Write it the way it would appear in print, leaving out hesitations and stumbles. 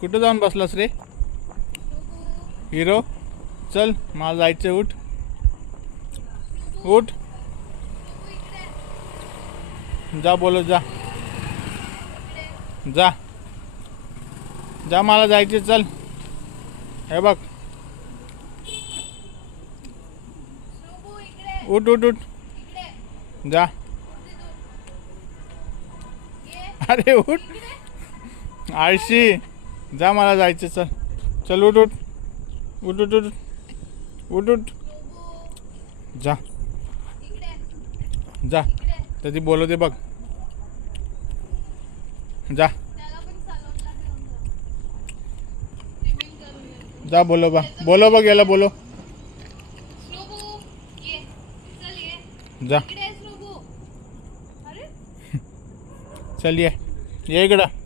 कुठं जाऊन बसलास रे हिरो? चल मला जायचं, उठ उठ, जा बोलत जा, जा जा मला जायचे, चल. हे बघ, उठ उठ उठ, जा. अरे उठ आळशी, जा मला जायचं, चल चल, उठ उठ उठ उठ उठ उठ उठ, जा जा. तर ती बोलवते बघ, जा जा. बोलो बा, बोलो बघ, याला बोलो, जा. चल ये इकडं.